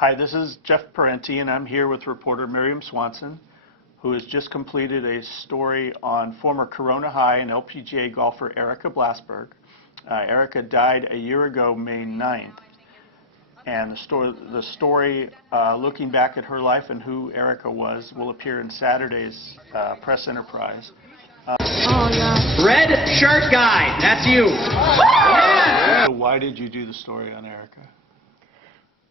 Hi, this is Jeff Parenti, and I'm here with reporter Miriam Swanson, who has just completed a story on former Corona High and LPGA golfer Mel Blasberg. Erica died a year ago, May 9th, and the story looking back at her life and who Erica was will appear in Saturday's Press Enterprise. Oh, yeah. Red shirt guy, that's you. Yeah. So why did you do the story on Erica?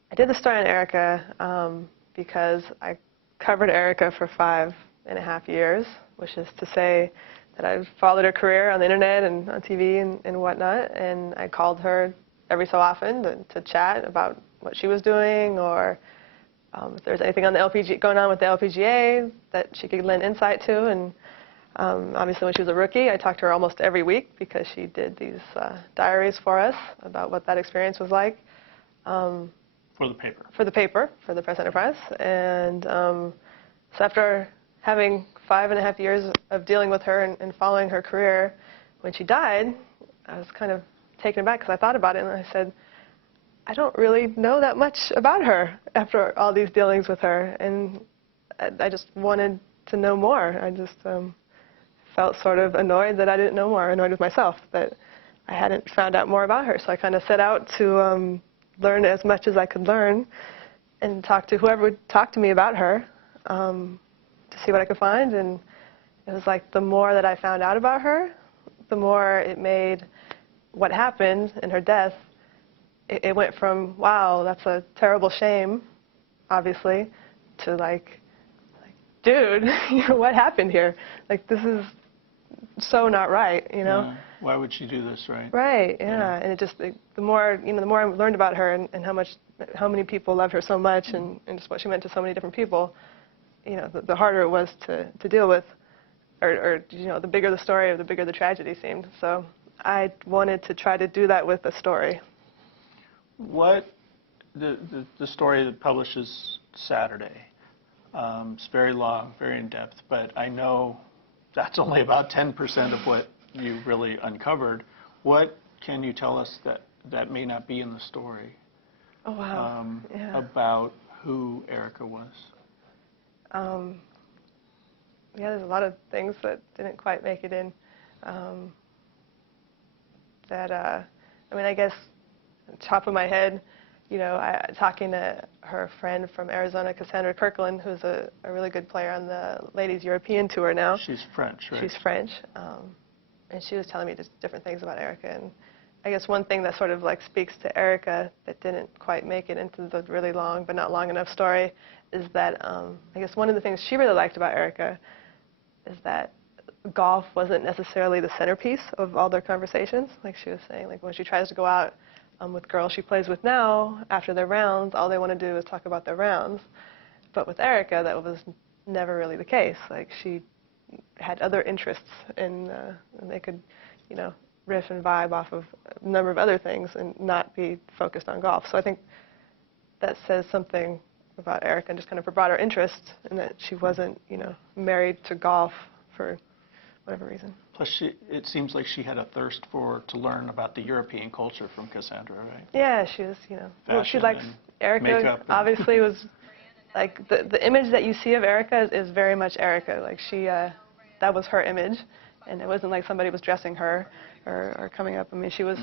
I did the story on Erica because I covered Erica for 5.5 years, which is to say that I've followed her career on the internet and on TV and whatnot, and I called her every so often to chat about what she was doing, or if there was anything on the going on with the LPGA that she could lend insight to. And obviously when she was a rookie, I talked to her almost every week because she did these diaries for us about what that experience was like. For the paper. For the paper, for the Press Enterprise. And so after having 5.5 years of dealing with her and following her career, when she died, I was kind of taken aback because I thought about it and I said, I don't really know that much about her after all these dealings with her. And I just wanted to know more. I just felt sort of annoyed that I didn't know more, annoyed with myself that I hadn't found out more about her. So I kind of set out to learn as much as I could learn and talk to whoever would talk to me about her to see what I could find. And it was like the more that I found out about her, the more it made what happened in her death. It went from, wow, that's a terrible shame, obviously, to like dude, what happened here? Like, this is so not right, you know? Yeah. Why would she do this, right? Right, yeah. And it just, the more I learned about her and how many people loved her so much and just what she meant to so many different people, the harder it was to deal with, or the bigger the story or the bigger the tragedy seemed. So I wanted to try to do that with a story. The story that publishes Saturday, it's very long, very in-depth, but I know that's only about 10% of what you really uncovered. What can you tell us that may not be in the story? Oh, wow. Yeah. About who Erica was? Yeah, there's a lot of things that didn't quite make it in. I guess, top of my head, talking to her friend from Arizona, Cassandra Kirkland, who's a really good player on the ladies' European tour now. She's French, right? She's French. And she was telling me just different things about Erica. And I guess one thing that sort of like speaks to Erica that didn't quite make it into the really long but not long enough story is that I guess one of the things she really liked about Erica is that golf wasn't necessarily the centerpiece of all their conversations. Like she was saying, like when she tries to go out with girls she plays with now, after their rounds, all they want to do is talk about their rounds. But with Erica, that was never really the case. Like she had other interests and they could, riff and vibe off of a number of other things and not be focused on golf. So I think that says something about Erica and just kind of her broader interest and that she wasn't, married to golf for whatever reason. Plus, it seems like she had a thirst to learn about the European culture from Cassandra, right? Yeah, she was, well, she likes Erica. Obviously, was like the image that you see of Erica is very much Erica. Like that was her image, and it wasn't like somebody was dressing her or coming up. I mean, she was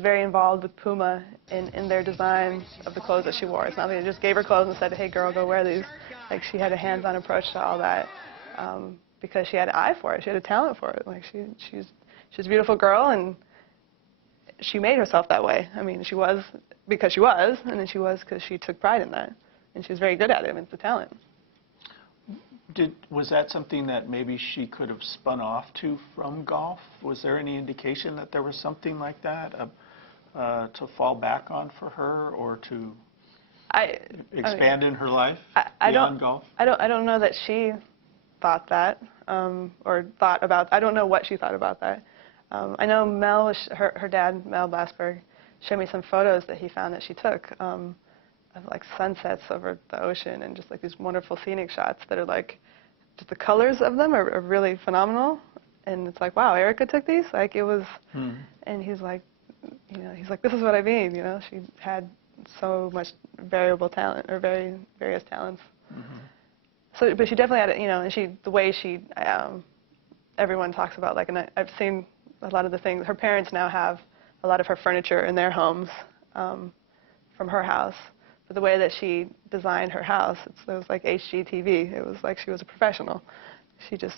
very involved with Puma in their design of the clothes that she wore. It's not like they just gave her clothes and said, "Hey, girl, go wear these." Like she had a hands-on approach to all that. Because she had an eye for it, she had a talent for it. Like she's a beautiful girl, and she made herself that way. I mean, she was because she was, and then she was because she took pride in that, and she was very good at it. I mean, it's a talent. Was that something that maybe she could have spun off to from golf? Was there any indication that there was something like that to fall back on for her, or to expand in her life beyond golf? I don't know that she thought that, or thought about, I don't know what she thought about that. I know her dad, Mel Blasberg, showed me some photos that he found that she took of like sunsets over the ocean and just like these wonderful scenic shots that are like, just the colors of them are really phenomenal. And it's like, wow, Erica took these? Like it was, and he's like, this is what I mean, she had so much variable talent, or various talents. Mm-hmm. So, but she definitely had, and the way she, everyone talks about, like, and I've seen a lot of the things. Her parents now have a lot of her furniture in their homes from her house. But the way that she designed her house, it was like HGTV. It was like she was a professional. She just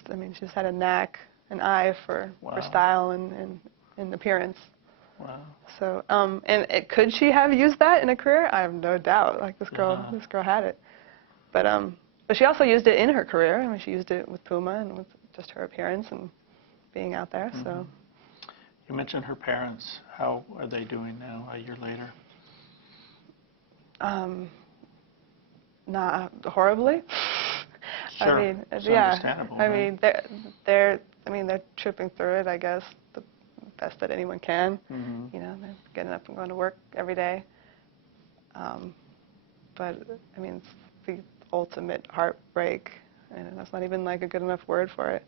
had a knack, an eye for style and appearance. Wow. So, could she have used that in a career? I have no doubt. Like, this girl had it. But she also used it in her career. I mean, she used it with Puma and with just her appearance and being out there. Mm-hmm. So. You mentioned her parents. How are they doing now, a year later? Not horribly. Sure. I mean, it's yeah. Understandable. I right? mean, they're tripping through it, I guess, the best that anyone can. Mm-hmm. They're getting up and going to work every day. But I mean, it's the ultimate heartbreak, and that's not even like a good enough word for it.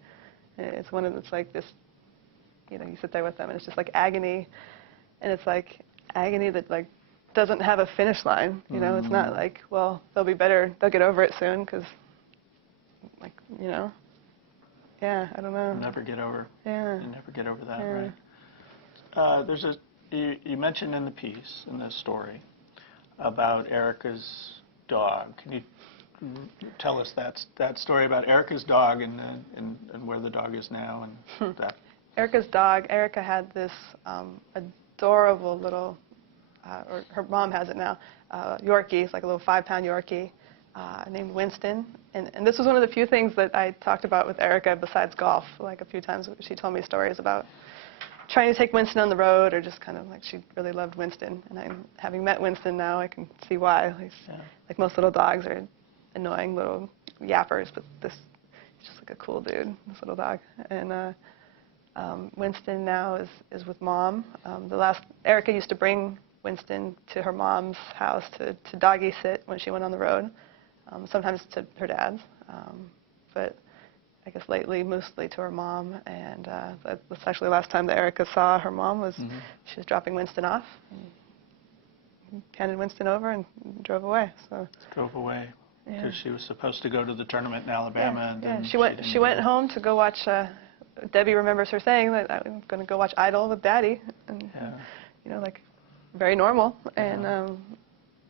And it's like this, you sit there with them, and it's just like agony, and it's like agony that like doesn't have a finish line. It's not like, well, they'll be better, they'll get over it soon, because, like, yeah, I don't know. Never get over. Yeah. You never get over that, yeah. Right? You mentioned in the piece, in this story, about Erica's dog. Can you tell us that story about Erica's dog and where the dog is now and that? Erica's dog. Erica had this adorable little, or her mom has it now, Yorkie. It's like a little 5-pound Yorkie named Winston. And this was one of the few things that I talked about with Erica besides golf. Like, a few times she told me stories about trying to take Winston on the road, or just kind of like she really loved Winston. And having met Winston now, I can see why. Like most little dogs are annoying little yappers, but this is just like a cool dude, this little dog. And Winston now is with Mom. Erica used to bring Winston to her mom's house to doggy sit when she went on the road, sometimes to her dad's, but I guess lately mostly to her mom. And that's actually the last time that Erica saw her mom was she was dropping Winston off, and handed Winston over and drove away. So drove away because yeah. she was supposed to go to the tournament in Alabama. Yeah, and yeah. She went home to go watch. Debbie remembers her saying that I'm going to go watch Idol with Daddy, and like very normal. And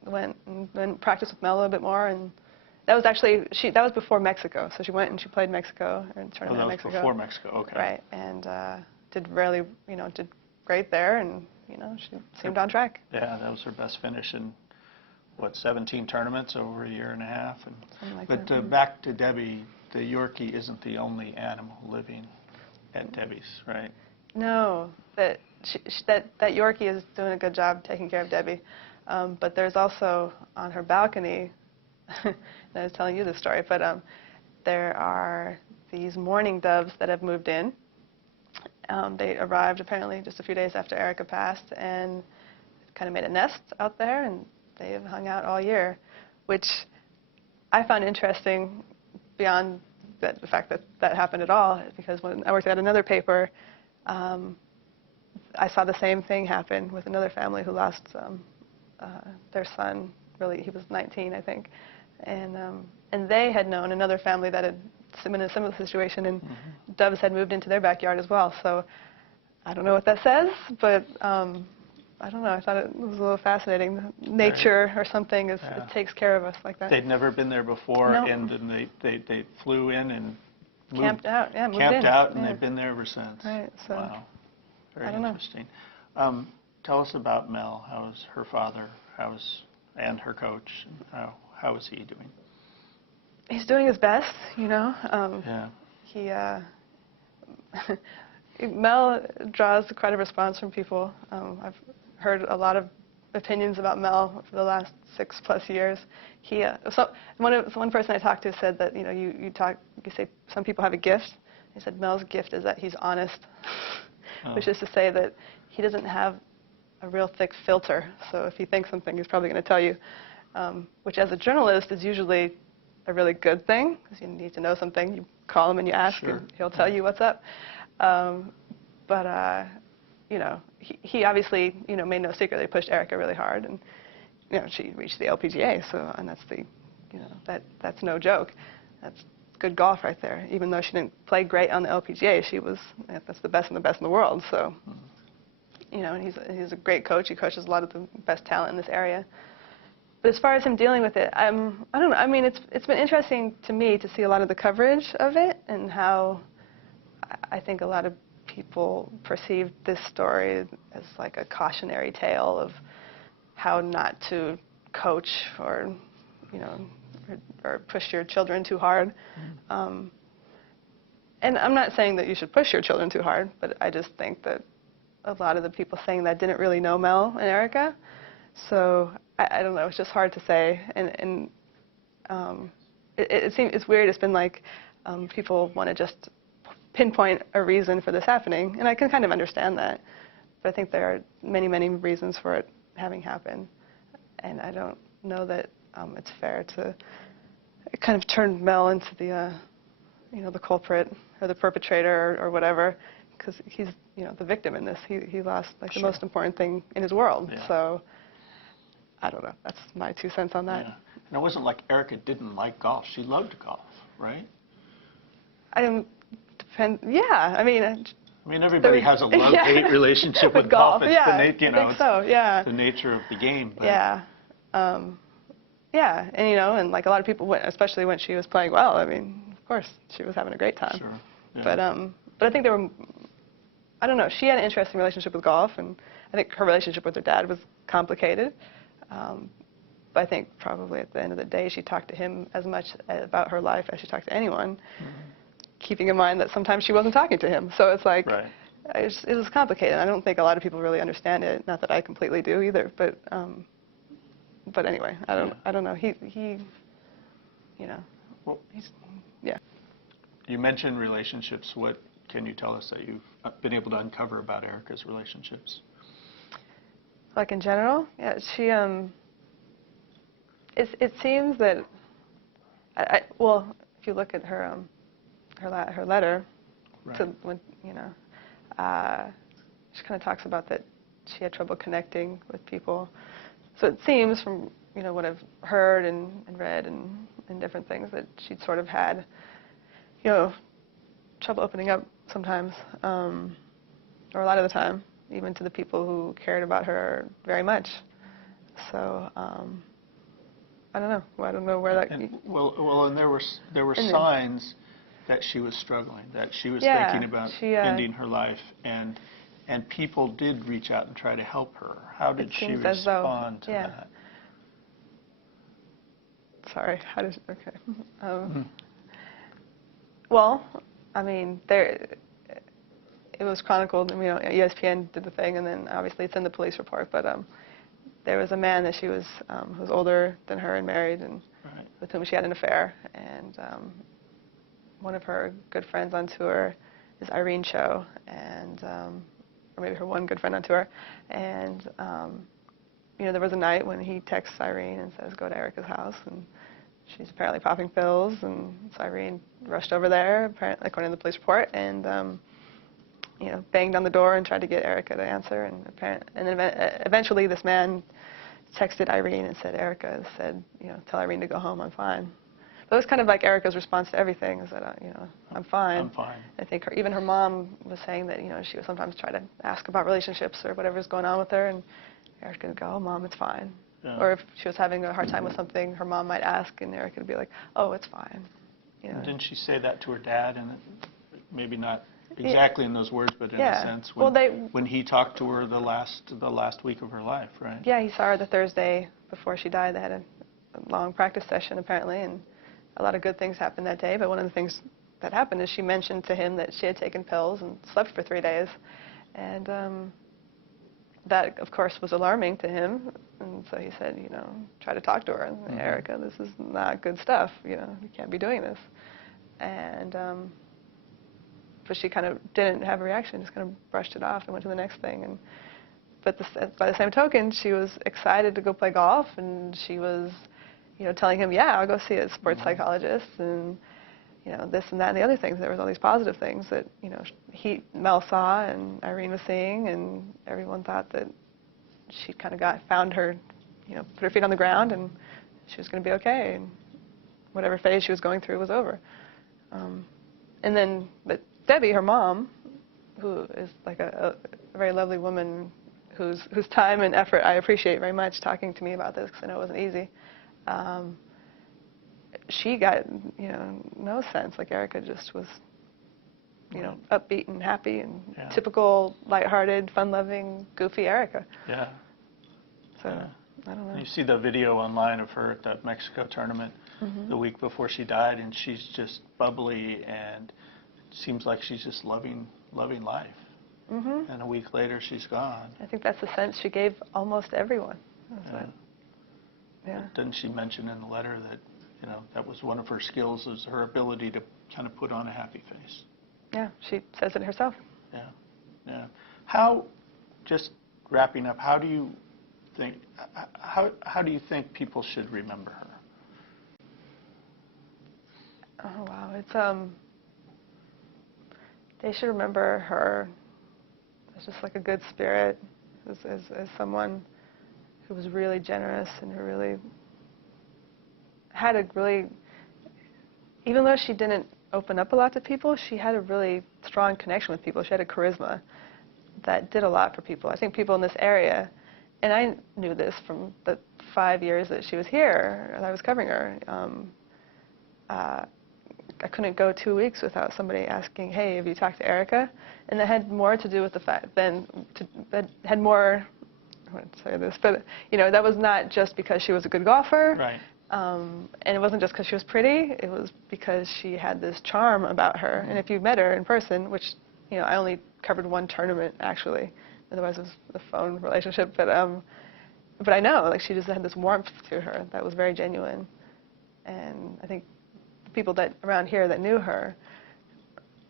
went and practiced with Mel a little bit more, and that was actually that was before Mexico. So she went and she played Mexico or tournament in Mexico. That was before Mexico. Okay. Right, and did great there, and she seemed on track. Yeah, that was her best finish in 17 tournaments over a year and a half. Something like but that. Back to Debbie, the Yorkie isn't the only animal living at Debbie's, right? No, that Yorkie is doing a good job taking care of Debbie. But there's also on her balcony, and I was telling you this story, but there are these mourning doves that have moved in. They arrived apparently just a few days after Erica passed, and kind of made a nest out there, and they have hung out all year, which I found interesting beyond the fact that happened at all, because when I worked at another paper, I saw the same thing happen with another family who lost their son. Really, he was 19, I think, and they had known another family that had been in a similar situation, and doves had moved into their backyard as well. So I don't know what that says, but I don't know. I thought it was a little fascinating. Nature or something it takes care of us like that. They'd never been there before, no. And then they flew in and camped out. Yeah, moved camped in. out, and yeah. They've been there ever since. Right. So wow, very I interesting. Tell us about Mel. How is her father? And her coach? How is he doing? He's doing his best, Yeah. He Mel draws quite a response from people. I've heard a lot of opinions about Mel for the last 6+ years. One person I talked to said that you say some people have a gift. He said Mel's gift is that he's honest, which is to say that he doesn't have a real thick filter. So if he thinks something, he's probably going to tell you, which as a journalist is usually a really good thing, because you need to know something. You call him and you ask, sure. and he'll tell you what's up. But he obviously made no secret that he pushed Erica really hard, and she reached the LPGA, so, and that's that's no joke. That's good golf right there. Even though she didn't play great on the LPGA, that's the best in the world. So, and he's a great coach. He coaches a lot of the best talent in this area. But as far as him dealing with it, I don't know. I mean, it's been interesting to me to see a lot of the coverage of it and how I think a lot of people perceived this story as like a cautionary tale of how not to coach or push your children too hard. And I'm not saying that you should push your children too hard, but I just think that a lot of the people saying that didn't really know Mel and Erica. So I don't know. It's just hard to say. And it seems it's weird. It's been like people want to just pinpoint a reason for this happening, and I can kind of understand that. But I think there are many, many reasons for it having happened, and I don't know that it's fair to kind of turn Mel into the the culprit or the perpetrator or whatever, because he's the victim in this. He lost like the most important thing in his world. Yeah. So I don't know. That's my 2 cents on that. Yeah. And it wasn't like Erica didn't like golf. She loved golf, right? Yeah. I mean, everybody has a love-hate relationship with golf. It's I think so. Yeah. The nature of the game. But. Yeah. Yeah. And and like a lot of people, especially when she was playing well. I mean, of course, she was having a great time. Sure. Yeah. But I think I don't know. She had an interesting relationship with golf, and I think her relationship with her dad was complicated. But I think probably at the end of the day, she talked to him as much about her life as she talked to anyone, keeping in mind that sometimes she wasn't talking to him. So it's like, right. It was complicated. I don't think a lot of people really understand it. Not that I completely do either. But anyway, I don't know. Well, yeah. You mentioned relationships. What can you tell us that you've been able to uncover about Erica's relationships? Like in general, yeah, she it seems that well, if you look at her her letter, right. to when she kind of talks about that she had trouble connecting with people. So it seems from what I've heard and read and different things that she'd sort of had trouble opening up sometimes, or a lot of the time, even to the people who cared about her very much. So I don't know. Well, I don't know where that. And there were signs that she was struggling, that she was thinking about ending her life, and people did reach out and try to help her. How did she respond to that? Sorry. How did? Okay. Well, I mean, it was chronicled. ESPN did the thing, and then obviously it's in the police report. But there was a man that she was who was older than her and married, and right. with whom she had an affair. And one of her good friends on tour is Irene Cho, and or maybe her one good friend on tour. And there was a night when he texts Irene and says, "Go to Erica's house," and she's apparently popping pills, and so Irene rushed over there, apparently, according to the police report, and banged on the door and tried to get Erica to answer, and then eventually this man texted Irene and said, "Erica said, tell Irene to go home. I'm fine." That was kind of like Erica's response to everything, is that I'm fine. I'm fine. I think even her mom was saying that she would sometimes try to ask about relationships or whatever's going on with her, and Erica would go, "Oh, Mom, it's fine." Yeah. Or if she was having a hard time with something, her mom might ask, and Erica would be like, "Oh, it's fine." Didn't she say that to her dad, and maybe not exactly in those words, but in a sense, when he talked to her the last week of her life, right? Yeah, he saw her the Thursday before she died. They had a long practice session apparently, and a lot of good things happened that day. But one of the things that happened is she mentioned to him that she had taken pills and slept for 3 days, and that, of course, was alarming to him. And so he said, try to talk to her. And Erica, this is not good stuff. You can't be doing this. And but she kind of didn't have a reaction, just kind of brushed it off and went to the next thing. But by the same token, she was excited to go play golf, and she was, telling him, "Yeah, I'll go see a sports psychologist," and this and that and the other things. There was all these positive things that Mel saw and Irene was seeing, and everyone thought that she kind of found her put her feet on the ground, and she was going to be okay, and whatever phase she was going through was over. But Debbie, her mom, who is like a very lovely woman whose time and effort I appreciate very much, talking to me about this because I know it wasn't easy. She got, no sense. Like Erica just was, upbeat and happy and typical, lighthearted, fun-loving, goofy Erica. Yeah. So, I don't know. You see the video online of her at that Mexico tournament the week before she died, and she's just bubbly and seems like she's just loving life. And a week later, she's gone. I think that's the sense she gave almost everyone. Yeah. Didn't she mention in the letter that, that was one of her skills, is her ability to kind of put on a happy face? Yeah, she says it herself. Yeah. How, just wrapping up, how do you think people should remember her? Oh wow, it's they should remember her as just like a good spirit, as someone who was really generous and who really had even though she didn't open up a lot to people, she had a really strong connection with people. She had a charisma that did a lot for people. I think people in this area, and I knew this from the 5 years that she was here, and I was covering her, I couldn't go 2 weeks without somebody asking, hey, have you talked to Erica? And that had more to do with the fact that had more, I wouldn't say this, but that was not just because she was a good golfer. Right. And it wasn't just because she was pretty, it was because she had this charm about her. And if you met her in person, which, I only covered one tournament actually, otherwise it was a phone relationship, but I know, like, she just had this warmth to her that was very genuine. And I think people that around here that knew her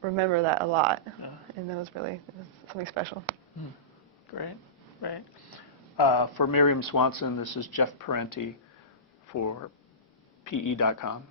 remember that a lot, and it was something special. Great. For Miriam Swanson, this is Jeff Parenti for PE.com.